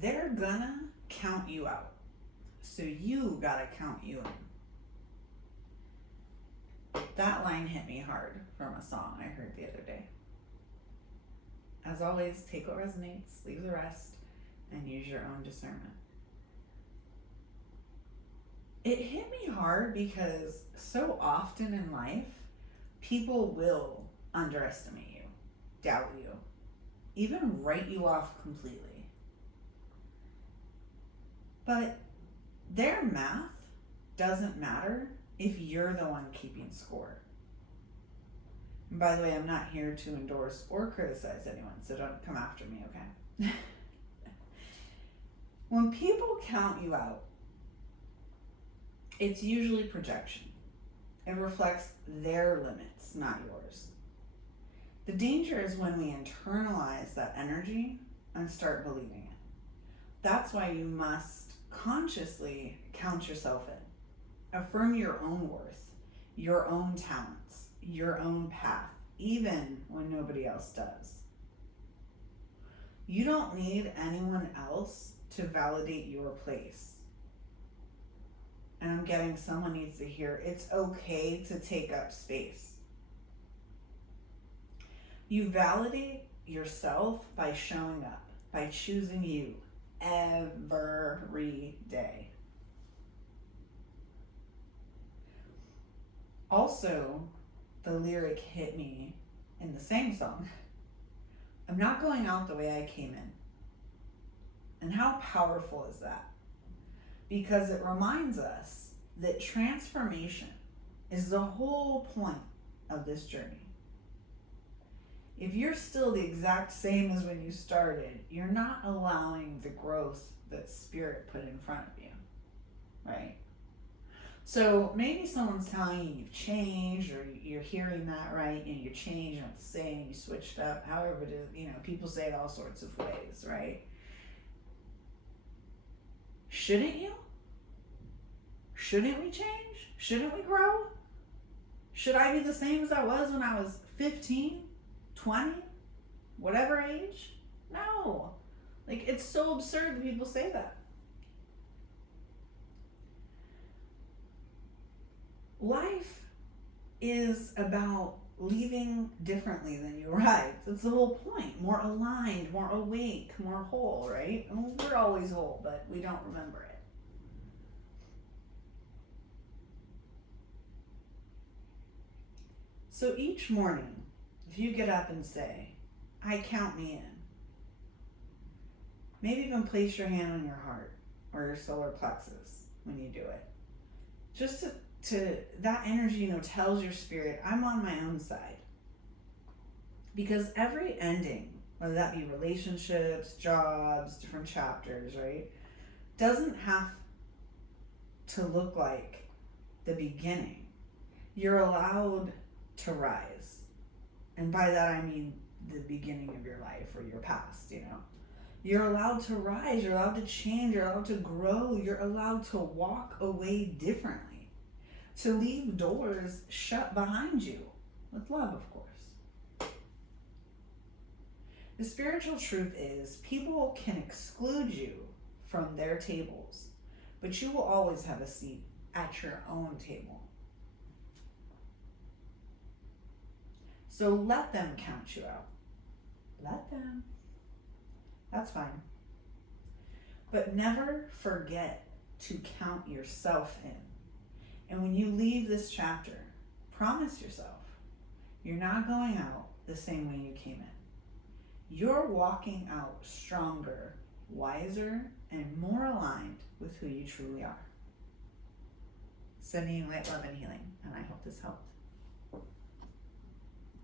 they're gonna count you out. So you gotta count you in. That line hit me hard from a song I heard the other day. As always, take what resonates, leave the rest, and use your own discernment. It hit me hard because so often in life, people will underestimate you, doubt you, even write you off completely. But their math doesn't matter if you're the one keeping score. And by the way, I'm not here to endorse or criticize anyone, so don't come after me, okay? When people count you out, it's usually projection. It reflects their limits, not yours. The danger is when we internalize that energy and start believing it. That's why you must consciously count yourself in. Affirm your own worth, your own talents, your own path, even when nobody else does. You don't need anyone else to validate your place. And I'm getting someone needs to hear it's okay to take up space. You validate yourself by showing up, by choosing you every day. Also, the lyric hit me in the same song. I'm not going out the way I came in. And how powerful is that? Because it reminds us that transformation is the whole point of this journey. If you're still the exact same as when you started, you're not allowing the growth that Spirit put in front of you, right? So maybe someone's telling you you've changed, or you're hearing that, right? And you changed, you don't have to say, and you switched up, however it is, people say it all sorts of ways, right? Shouldn't you? Shouldn't we change? Shouldn't we grow? Should I be the same as I was when I was 15, 20, whatever age? No. It's so absurd that people say that. Life is about leaving differently than you arrived. That's the whole point. More aligned, more awake, more whole, right? And we're always whole, but we don't remember it. So each morning, if you get up and say, I count me in, maybe even place your hand on your heart or your solar plexus when you do it. Just to that energy, tells your spirit, I'm on my own side. Because every ending, whether that be relationships, jobs, different chapters, right, doesn't have to look like the beginning. You're allowed to rise. And by that I mean the beginning of your life or your past, You're allowed to rise, you're allowed to change, you're allowed to grow, you're allowed to walk away differently. To leave doors shut behind you, with love, of course. The spiritual truth is people can exclude you from their tables, but you will always have a seat at your own table. So let them count you out. Let them. That's fine. But never forget to count yourself in. And when you leave this chapter, promise yourself, you're not going out the same way you came in. You're walking out stronger, wiser, and more aligned with who you truly are. Sending you light, love, and healing, and I hope this helped.